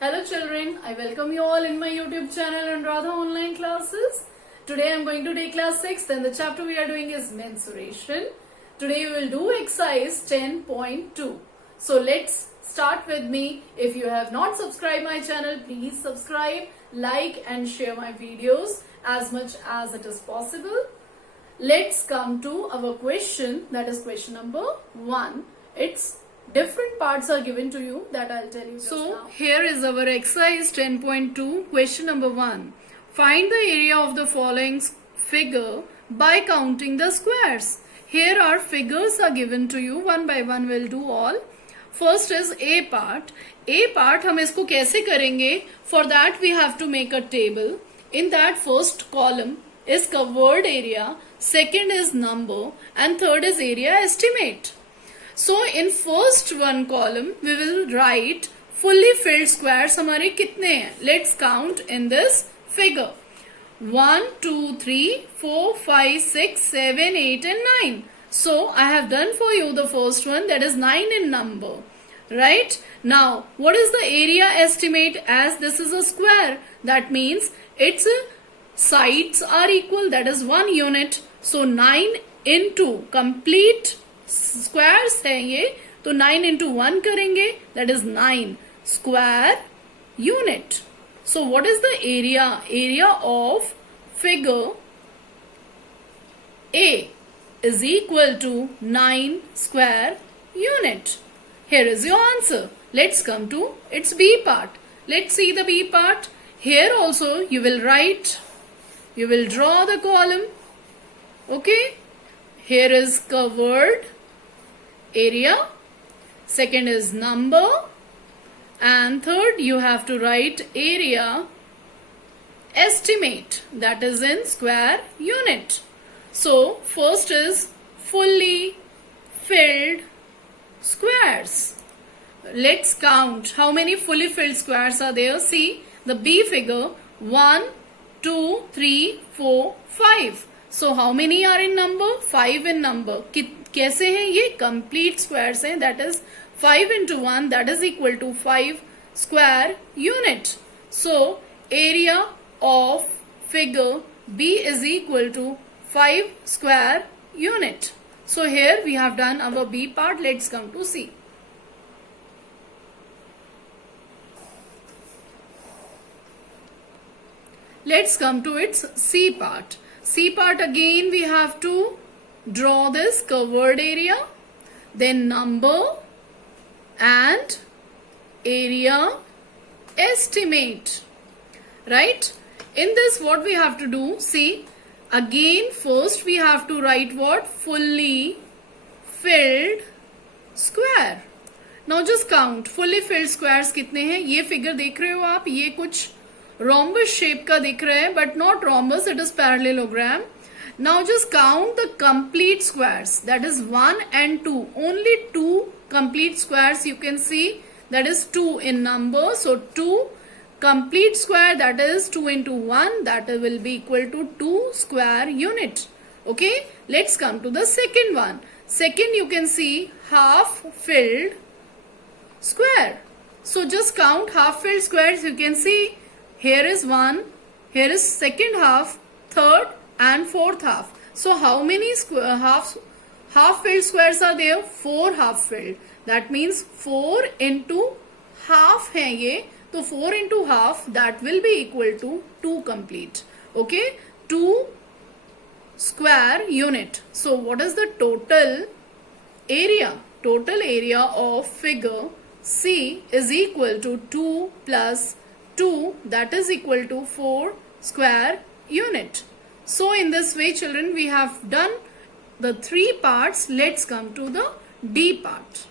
Hello children, I welcome you all in my YouTube channel and Radha online classes. Today I am going to take class 6th and the chapter we are doing is mensuration. Today we will do exercise 10.2. So let's start with me. If you have not subscribed my channel, please subscribe, like and share my videos as much as it is possible. Let's come to our question, that is question number 1. It's different parts are given to you that I'll tell you. So here is our exercise 10.2 question number 1. Find the area of the following figure by counting the squares. Here are figures are given to you, one by one we'll do all. First is A part. A part हम इसको कैसे करेंगे? For that we have to make a table. In that first column is covered area, second is number and third is area estimate. So in first one column we will write fully filled squares हमारे कितने हैं? Let's count in this figure. 1, 2, 3, 4, 5, 6, 7, 8 and 9. So I have done for you the first one, that is 9 in number. Right? Now what is the area estimate? As this is a square, that means its sides are equal, that is 1 unit. So 9 into complete squares है ये, तो 9 into 1 करेंगे, that is 9 square unit. So what is the area? Area of figure A is equal to 9 square unit. Here is your answer. Let's come to its B part. Let's see the B part. Here also you will write, you will draw the column. Okay. Here is covered area, second is number, and third you have to write area estimate, that is in square unit. So first is fully filled squares. Let's count how many fully filled squares are there. See the B figure, 1, 2, 3, 4, 5. So how many are in number? 5 in number. कैसे हैं ये? Complete squares हैं, that is 5 into 1, that is equal to 5 square unit. So area of figure B is equal to 5 square unit. So here we have done our B part. Let's come to C. Let's come to its C part. C part again we have to draw this covered area, then number and area estimate. Right? In this what we have to do? See, again first we have to write what? Fully filled square. Now just count fully filled squares कितने हैं? ये figure देख रहे हो आप? ये कुछ rhombus shape का दिख रहा है, but not rhombus, it is parallelogram. Now just count the complete squares, that is 1 and 2. Only 2 complete squares you can see, that is 2 in number. So 2 complete square, that is 2 into 1, that will be equal to 2 square unit. Okay, let's come to the second one. Second you can see half filled square. So just count half filled squares. You can see here is 1, here is second half, third and fourth half. So how many half filled squares are there? 4 half filled. That means 4 into half है ये, तो 4 into half, that will be equal to 2 complete. Okay, 2 square unit. So what is the total area? Total area of figure C is equal to 2 plus 2, that is equal to 4 square unit. So in this way children we have done the 3 parts. Let's come to the D part.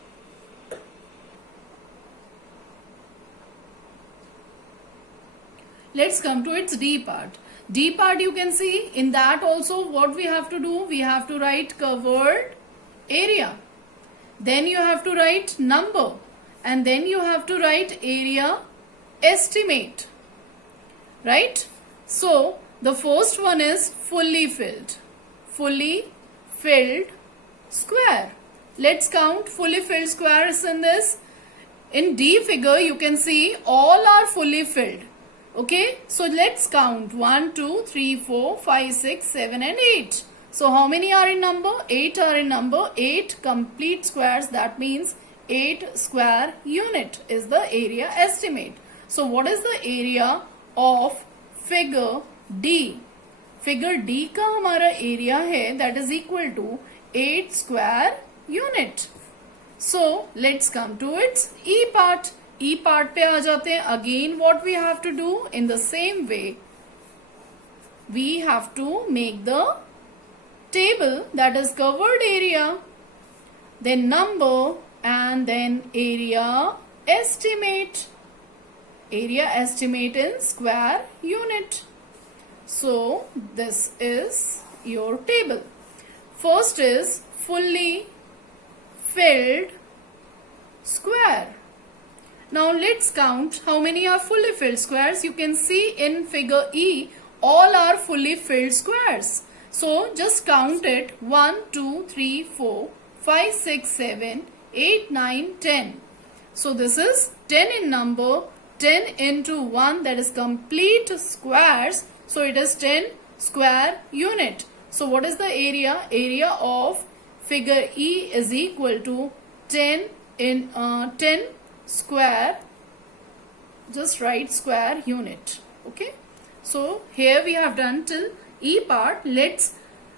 Let's come to its D part. D part you can see, in that also what we have to do? We have to write covered area. Then you have to write number. And then you have to write area estimate. Right? So the first one is fully filled. Fully filled square. Let's count fully filled squares in this. In D figure, you can see all are fully filled. Okay, so let's count 1, 2, 3, 4, 5, 6, 7 and 8. So how many are in number? 8 are in number. 8 complete squares, that means 8 square unit is the area estimate. So what is the area of figure D? Figure D का हमारा area है that is equal to 8 square unit. So let's come to its E part. E part पे आ जाते हैं. Again what we have to do in the same way. We have to make the table, that is covered area, then number and then area estimate. Area estimate in square unit. So this is your table. First is fully filled square. Now let's count how many are fully filled squares. You can see in figure E, all are fully filled squares. So just count it. 1, 2, 3, 4, 5, 6, 7, 8, 9, 10. So this is 10 in number. 10 into 1, that is complete squares. So it is 10 square unit. So what is the area? Area of figure E is equal to 10 in 10 square. Just write square unit. Okay. So here we have done till E part. Let's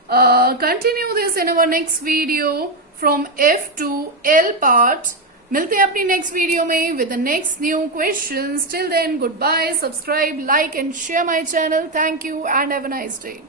continue this in our next video from F to L part. मिलते हैं अपनी next video में with the next new questions. Till then good bye. Subscribe, like and share my channel. Thank you and have a nice day.